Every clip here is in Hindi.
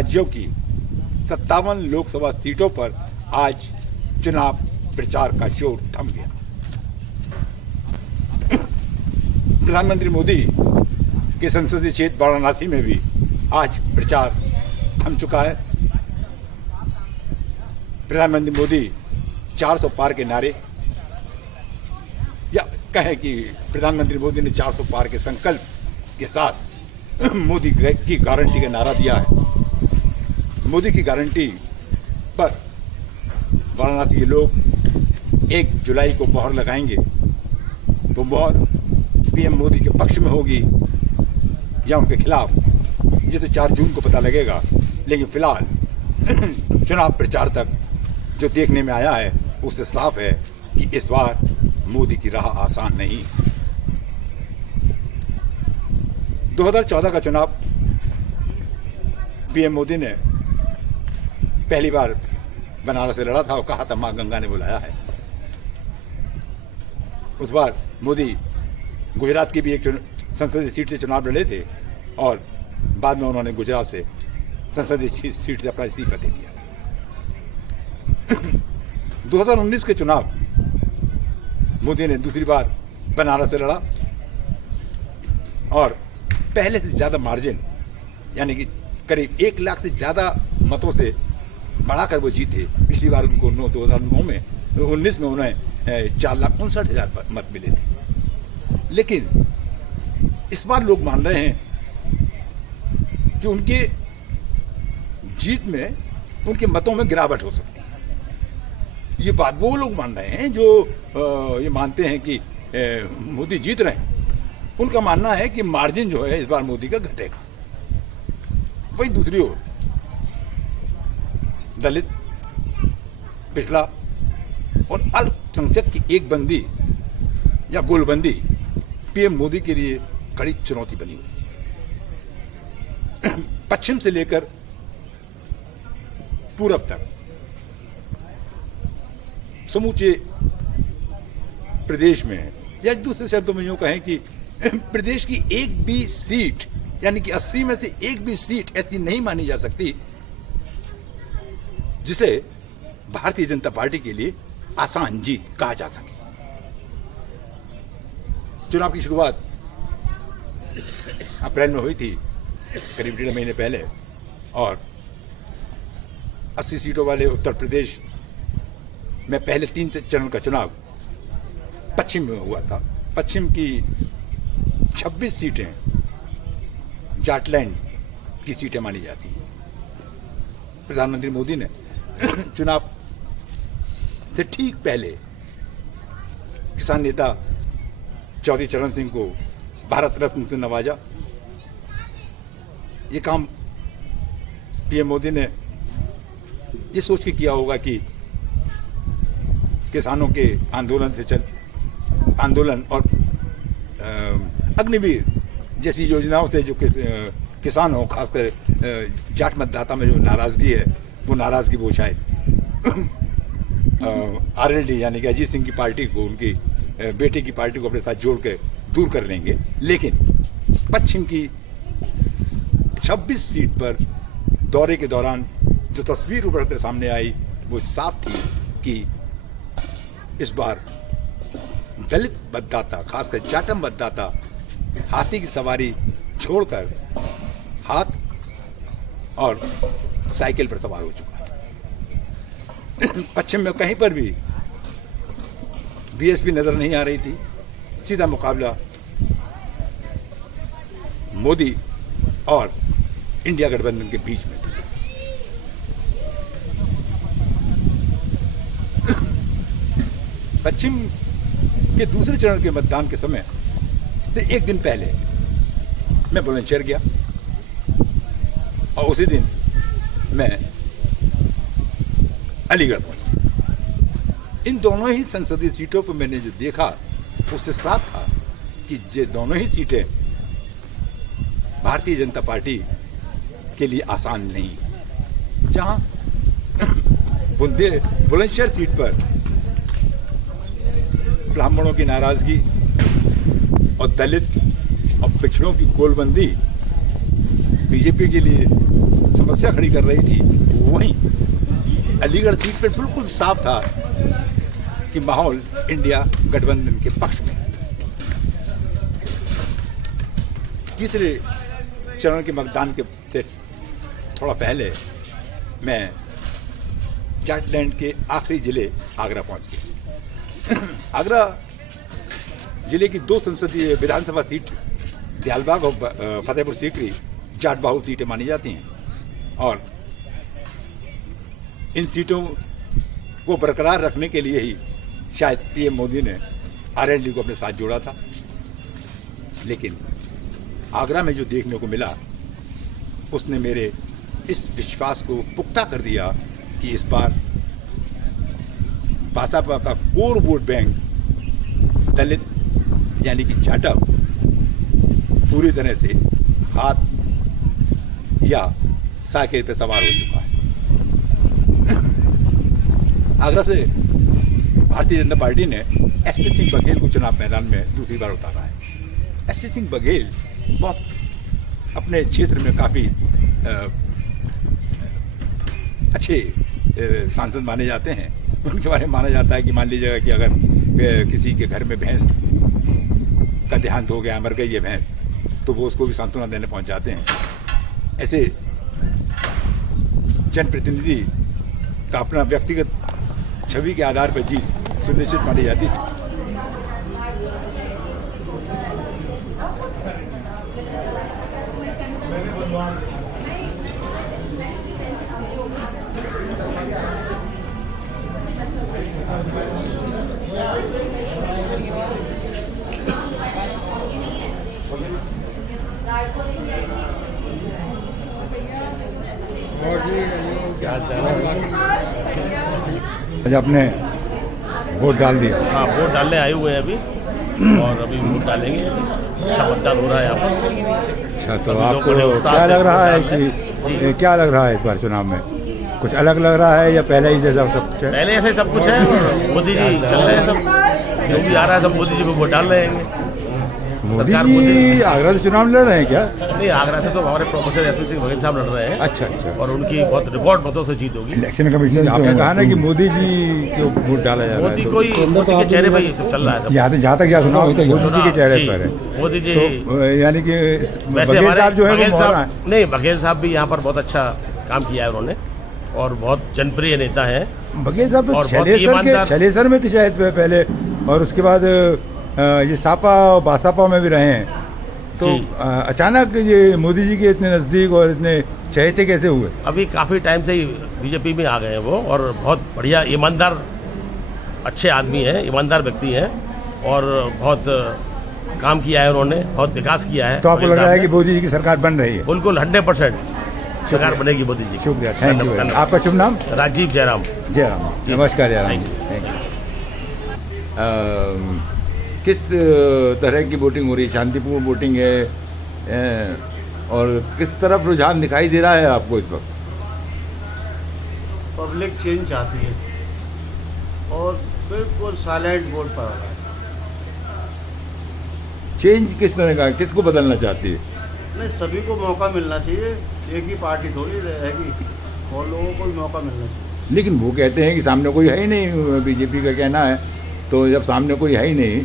राज्यों की 57 लोकसभा सीटों पर आज चुनाव प्रचार का जोर थम गया। प्रधानमंत्री मोदी के संसदीय क्षेत्र वाराणसी में भी आज प्रचार थम चुका है। प्रधानमंत्री मोदी 400 पार के नारे, या कहें कि प्रधानमंत्री मोदी ने 400 पार के संकल्प के साथ मोदी की गारंटी का नारा दिया है। मोदी की गारंटी पर वाराणसी के लोग 1 जुलाई को मोहर लगाएंगे, तो मोहर पीएम मोदी के पक्ष में होगी या उनके खिलाफ, ये तो 4 जून को पता लगेगा। लेकिन फिलहाल चुनाव प्रचार तक जो देखने में आया है उससे साफ है कि इस बार मोदी की राह आसान नहीं। 2014 का चुनाव पीएम मोदी ने पहली बार बनारस से लड़ा था और कहा था मां गंगा ने बुलाया है। उस बार मोदी गुजरात की भी एक संसदीय सीट से चुनाव लड़े थे और बाद में उन्होंने गुजरात से संसदीय सीट से अपना इस्तीफा दे दिया। 2019 के चुनाव मोदी ने दूसरी बार बनारस से लड़ा और पहले से ज्यादा मार्जिन, यानी कि करीब 1 लाख से ज्यादा मतों से बढ़ाकर वो जीते। पिछली बार उनको 2019 में उन्हें 4,59,000 मत मिले थे। लेकिन इस बार लोग मान रहे हैं कि उनके जीत में, उनके मतों में गिरावट हो सकती है। ये बात वो लोग मान रहे हैं जो ये मानते हैं कि मोदी जीत रहे हैं। उनका मानना है कि मार्जिन जो है इस बार मोदी का घटेगा। वही दूसरी ओर दलित, पिछड़ा और अल्पसंख्यक की एक बंदी या गोलबंदी पीएम मोदी के लिए कड़ी चुनौती बनी हुई है। पश्चिम से लेकर पूरब तक समूचे प्रदेश में, या दूसरे शब्दों में यूं कहें कि प्रदेश की एक भी सीट, यानी कि 80 में से एक भी सीट ऐसी नहीं मानी जा सकती जिसे भारतीय जनता पार्टी के लिए आसान जीत कहा जा सके। चुनाव की शुरुआत अप्रैल में हुई थी, करीब 1.5 महीने पहले, और 80 सीटों वाले उत्तर प्रदेश में पहले 3 चरण का चुनाव पश्चिम में हुआ था। पश्चिम की 26 सीटें जाटलैंड की सीटें मानी जाती हैं। प्रधानमंत्री मोदी ने चुनाव से ठीक पहले किसान नेता चौधरी चरण सिंह को भारत रत्न से नवाजा। ये काम पीएम मोदी ने ये सोच के किया होगा कि किसानों के आंदोलन और अग्निवीर जैसी योजनाओं से जो किसान हो, खासकर जाट मतदाता में जो नाराजगी है, वो नाराजगी वो शायद आरएलडी यानी कि अजीत सिंह की पार्टी को, उनकी बेटे की पार्टी को अपने साथ जोड़ के दूर कर लेंगे। लेकिन पश्चिम की 26 सीट पर दौरे के दौरान जो तस्वीर उभर कर सामने आई वो साफ थी कि इस बार दलित मतदाता, खासकर जाटम मतदाता, हाथी की सवारी छोड़कर हाथ और साइकिल पर सवार हो चुका है। पश्चिम में कहीं पर भी बीएसपी नजर नहीं आ रही थी। सीधा मुकाबला मोदी और इंडिया गठबंधन के बीच में था। पश्चिम के दूसरे चरण के मतदान के समय से एक दिन पहले मैं बुलंदशहर गया और उसी दिन मैं अलीगढ़ पहुंचा। इन दोनों ही संसदीय सीटों पर मैंने जो देखा उससे साफ था कि ये दोनों ही सीटें भारतीय जनता पार्टी के लिए आसान नहीं। जहां बुलंदशहर सीट पर ब्राह्मणों की नाराजगी और दलित और पिछड़ों की गोलबंदी बीजेपी के लिए समस्या खड़ी कर रही थी, वहीं अलीगढ़ सीट पर बिल्कुल साफ था कि माहौल इंडिया गठबंधन के पक्ष में। तीसरे चरण के मतदान के से थोड़ा पहले मैं जाटलैंड के आखिरी जिले आगरा पहुंच गया। आगरा जिले की 2 संसदीय विधानसभा सीट दयालबाग और फतेहपुर सीकरी जाट बाहुल सीटें मानी जाती हैं, और इन सीटों को बरकरार रखने के लिए ही शायद पीएम मोदी ने आरएलडी को अपने साथ जोड़ा था। लेकिन आगरा में जो देखने को मिला उसने मेरे इस विश्वास को पुख्ता कर दिया कि इस बार बासापा का कोर वोट बैंक दलित यानी कि जाटव पूरी तरह से हाथ या साइकिल पर सवार हो चुका है। आगरा से भारतीय जनता पार्टी ने एसपी सिंह बघेल को चुनाव मैदान में दूसरी बार उतारा है। एसपी सिंह बघेल बहुत अपने क्षेत्र में काफ़ी अच्छे सांसद माने जाते हैं। उनके बारे में माना जाता है कि मान लीजिएगा कि अगर किसी के घर में भैंस का देहांत हो गया, मर गई है भैंस, तो वो उसको भी सांत्वना देने पहुंच जाते हैं। ऐसे जनप्रतिनिधि का अपना व्यक्तिगत छवि के आधार पर जीत सुनिश्चित मानी जाती थी। आज आपने वोट डाल दिया? हाँ, वोट डालने आए हुए हैं अभी, और अभी वोट डालेंगे। अच्छा मतदान हो रहा है यहाँ पर। अच्छा, तो आपको क्या लग रहा है कि क्या लग रहा है इस बार चुनाव में? कुछ अलग लग रहा है या पहले ही जैसा सब कुछ है? पहले ऐसे सब कुछ है, मोदी जी चल रहे हैं, सब जो भी आ रहा है सब मोदी जी पे वोट डाल रहे हैं। मोदी जी आगरा से चुनाव लड़ रहे हैं क्या? नहीं, आगरा से तो हमारे प्रोफेसर एसपी सिंह बघेल साहब लड़ रहे हैं। अच्छा अच्छा। और उनकी बहुत रिकॉर्ड मतों से जीत होगी। इलेक्शन कमीशन आपने कहा ना कि मोदी जी को वोट डाला जा रहा है, मोदी के चेहरे पर ये सब चल रहा है। जहाँ तक क्या सुना मोदी जी के चेहरे पर है। मोदी जी तो यानी कि वैसे बघेल साहब जो है बघेल वो साहब नहीं, बघेल साहब भी यहाँ पर बहुत अच्छा काम किया है उन्होंने, और बहुत जनप्रिय नेता है। बघेल साहब तो छलेसर में थे शायद पहले, और उसके बाद ये सापा और बासापा में भी रहे हैं। तो अचानक ये मोदी जी के इतने नज़दीक और इतने चहेते कैसे हुए? अभी काफ़ी टाइम से ही बीजेपी में आ गए हैं वो, और बहुत बढ़िया ईमानदार अच्छे आदमी हैं, ईमानदार व्यक्ति हैं, और बहुत काम किया है उन्होंने, बहुत विकास किया है। तो आपको लग रहा है कि मोदी जी की सरकार बन रही है? बिल्कुल 100% सरकार बनेगी मोदी जी। शुक्रिया, थैंक यू। आपका शुभ नाम? राजीव जयराम। जयराम, नमस्कार जयराम। किस तरह की वोटिंग हो रही है? शांतिपूर्ण वोटिंग है, और किस तरफ रुझान दिखाई दे रहा है आपको इस वक्त? पब्लिक चेंज चाहती है और बिल्कुल साइलेंट वोट पड़ रहा है। चेंज किस तरह का, किसको बदलना चाहती है? नहीं, सभी को मौका मिलना चाहिए, एक ही पार्टी थोड़ी रहेगी, और लोगों को भी मौका मिलना चाहिए। लेकिन वो कहते हैं कि सामने कोई है ही नहीं, बीजेपी का कहना है। तो जब सामने कोई है ही नहीं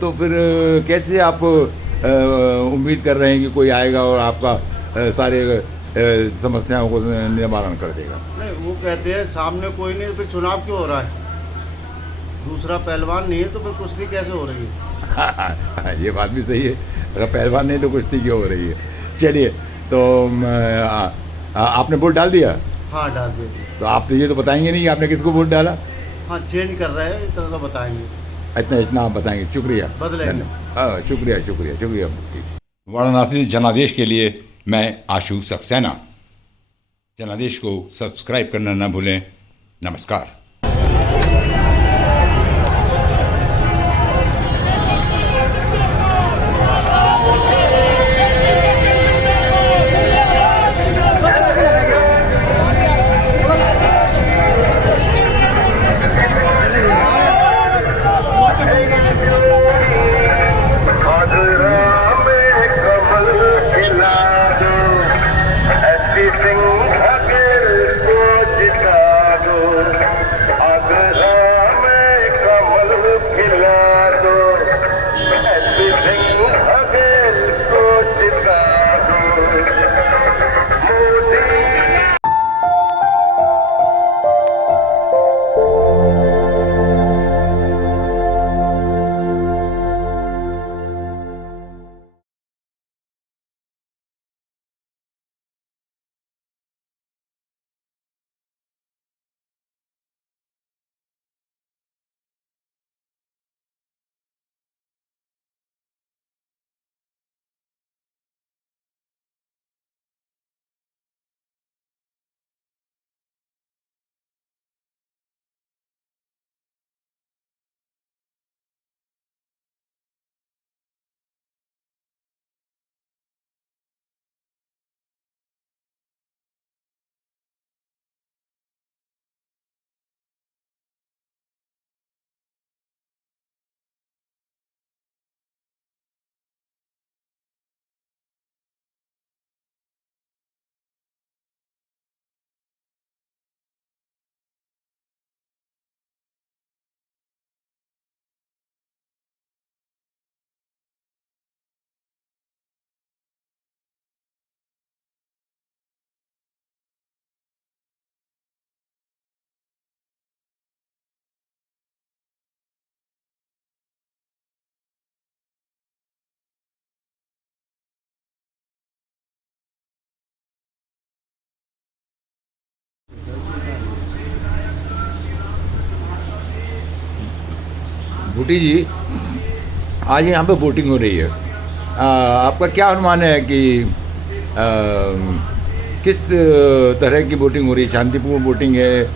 तो फिर कैसे आप उम्मीद कर रहे हैं कि कोई आएगा और आपका सारे समस्याओं को निवारण कर देगा? नहीं, वो कहते हैं सामने कोई नहीं, तो फिर चुनाव क्यों हो रहा है? दूसरा पहलवान नहीं है तो फिर कुश्ती कैसे हो रही है? ये बात भी सही है, अगर पहलवान नहीं तो कुश्ती क्यों हो रही है? चलिए, तो आपने वोट डाल दिया? हाँ, डाल दिया। तो आप तो ये तो बताएंगे नहीं कि आपने किसको वोट डाला? हाँ, चेंज कर रहे हैं, इतना तो बताएंगे। इतना आप बताएंगे, शुक्रिया। बदलेंगे। शुक्रिया शुक्रिया शुक्रिया। वाराणसी जनादेश के लिए मैं आशु सक्सेना। जनादेश को सब्सक्राइब करना न भूलें। नमस्कार। Sing बूटी जी, आज यहाँ पे वोटिंग हो रही है। आपका क्या अनुमान है कि किस तरह की वोटिंग हो रही है? शांतिपूर्ण वोटिंग है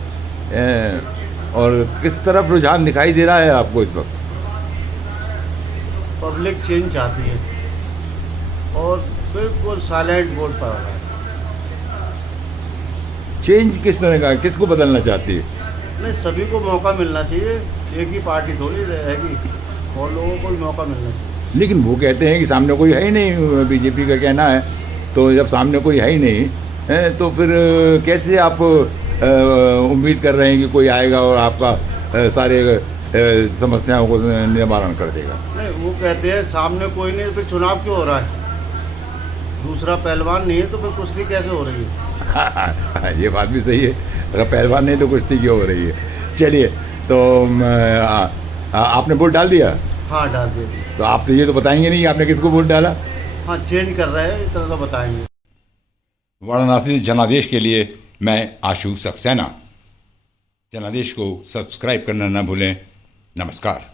और किस तरफ रुझान दिखाई दे रहा है आपको इस वक्त? पब्लिक चेंज चाहती है और बिल्कुल साइलेंट वोट पड़ रहा है। चेंज किस तरह का, किसको बदलना चाहती है? नहीं, सभी को मौका मिलना चाहिए, एक ही पार्टी थोड़ी रहेगी, और लोगों को भी मौका मिलना चाहिए। लेकिन वो कहते हैं कि सामने कोई है ही नहीं, बीजेपी का कहना है। तो जब सामने कोई है ही नहीं है तो फिर कैसे आप उम्मीद कर रहे हैं कि कोई आएगा और आपका सारे समस्याओं को निवारण कर देगा? नहीं, वो कहते हैं सामने कोई नहीं तो फिर चुनाव क्यों हो रहा है? दूसरा पहलवान नहीं है तो फिर कुश्ती कैसे हो रही है? ये बात भी सही है, अगर पहलवान नहीं तो कुश्ती क्यों हो रही है। चलिए, तो आपने वोट डाल दिया? हाँ, डाल दीजिए। तो आप तो ये तो बताएंगे नहीं कि आपने किसको वोट डाला? हाँ, चेंज कर रहे हैं, इस तरह तो बताएंगे। वाराणसी जनादेश के लिए मैं आशु सक्सेना। जनादेश को सब्सक्राइब करना न भूलें। नमस्कार।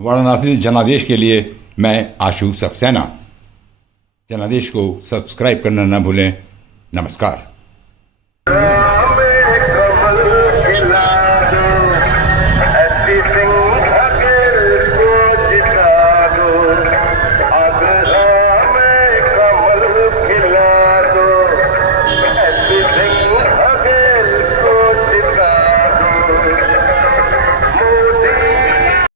वाराणसी जनादेश के लिए मैं आशु सक्सेना। जनादेश को सब्सक्राइब करना न भूलें। नमस्कार।